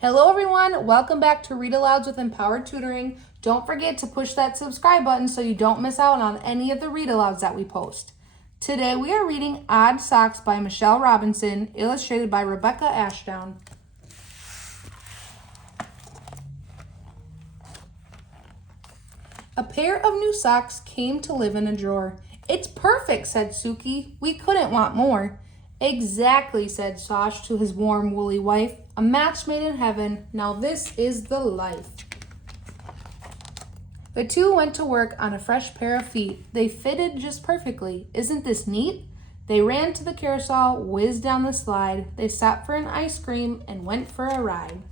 Hello everyone, welcome back to Read-Alouds with Empowered Tutoring. Don't forget to push that subscribe button so you don't miss out on any of the read-alouds that we post. Today we are reading Odd Socks by Michelle Robinson, illustrated by Rebecca Ashdown. A pair of new socks came to live in a drawer. "It's perfect," said Suki. "We couldn't want more." "Exactly," said Sosh to his warm, woolly wife. "A match made in heaven. Now this is the life." The two went to work on a fresh pair of feet. They fitted just perfectly. "Isn't this neat?" They ran to the carousel, whizzed down the slide. They stopped for an ice cream and went for a ride.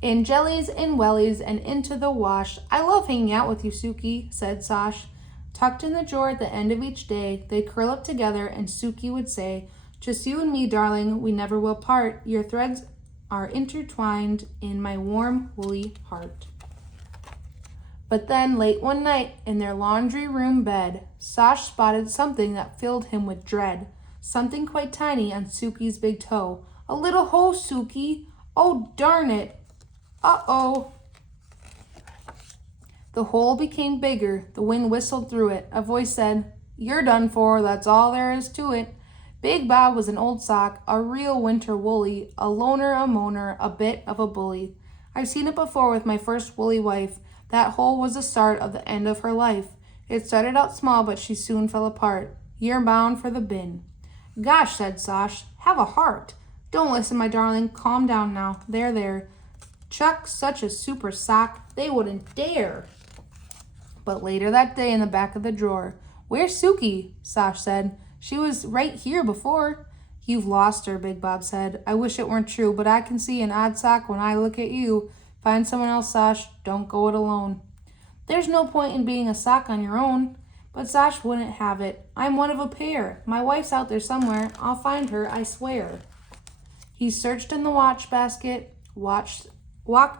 In jellies, in wellies, and into the wash. "I love hanging out with you, Suki," said Sosh. Tucked in the drawer at the end of each day, they curl up together and Suki would say, "Just you and me, darling, we never will part. Your threads are intertwined in my warm, woolly heart." But then, late one night, in their laundry room bed, Sosh spotted something that filled him with dread. Something quite tiny on Suki's big toe. "A little hole, Suki. Oh, darn it. Uh-oh." The hole became bigger. The wind whistled through it. A voice said, "You're done for. That's all there is to it." Big Bob was an old sock, a real winter woolly, a loner, a moaner, a bit of a bully. I've seen it before with my first woolly wife. That hole was the start of the end of her life. It started out small, but she soon fell apart. You're bound for the bin. "Gosh," said Sosh, "have a heart. Don't listen, my darling. Calm down now. There. Chuck such a super sock. They wouldn't dare." But later that day in the back of the drawer, "Where's Suki?" Sosh said. "She was right here before." "You've lost her," Big Bob said. "I wish it weren't true, but I can see an odd sock when I look at you. Find someone else, Sosh. Don't go it alone." "There's no point in being a sock on your own." But Sosh wouldn't have it. "I'm one of a pair. My wife's out there somewhere. I'll find her, I swear." He searched in the watch basket, walked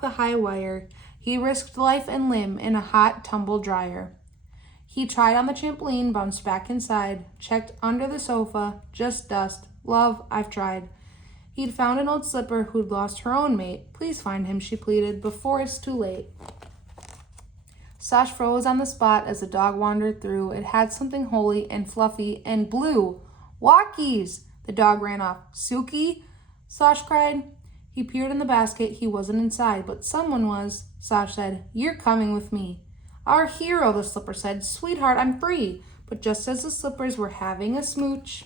the high wire. He risked life and limb in a hot tumble dryer. He tried on the trampoline, bounced back inside, checked under the sofa, just dust. "Love, I've tried." He'd found an old slipper who'd lost her own mate. "Please find him," she pleaded, "before it's too late." Sosh froze on the spot as the dog wandered through. It had something holy and fluffy and blue. "Walkies!" The dog ran off. "Suki?" Sosh cried. He peered in the basket. He wasn't inside, but someone was. Sosh said, "You're coming with me." "Our hero," the slipper said. "Sweetheart, I'm free." But just as the slippers were having a smooch,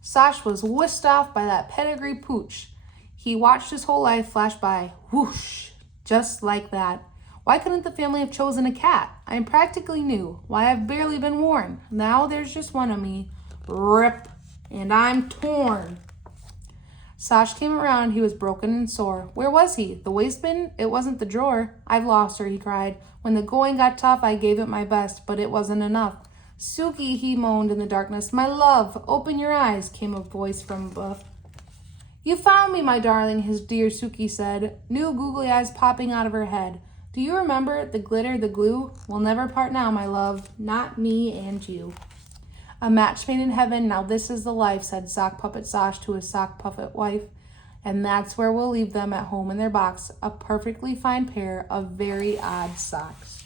Sosh was whisked off by that pedigree pooch. He watched his whole life flash by. Whoosh! Just like that. Why couldn't the family have chosen a cat? I'm practically new. Why, I've barely been worn. Now there's just one of me. Rip! And I'm torn. Sosh came around. He was broken and sore. Where was he? The waste bin? It wasn't the drawer. "I've lost her," he cried. "When the going got tough, I gave it my best, but it wasn't enough." "Suki," he moaned in the darkness. "My love, open your eyes," came a voice from above. "You found me, my darling," his dear Suki said, new googly eyes popping out of her head. "Do you remember the glitter, the glue? We'll never part now, my love, not me and you." "A match made in heaven, now this is the life," said Sock Puppet Sosh to his sock puppet wife. And that's where we'll leave them at home in their box, a perfectly fine pair of very odd socks.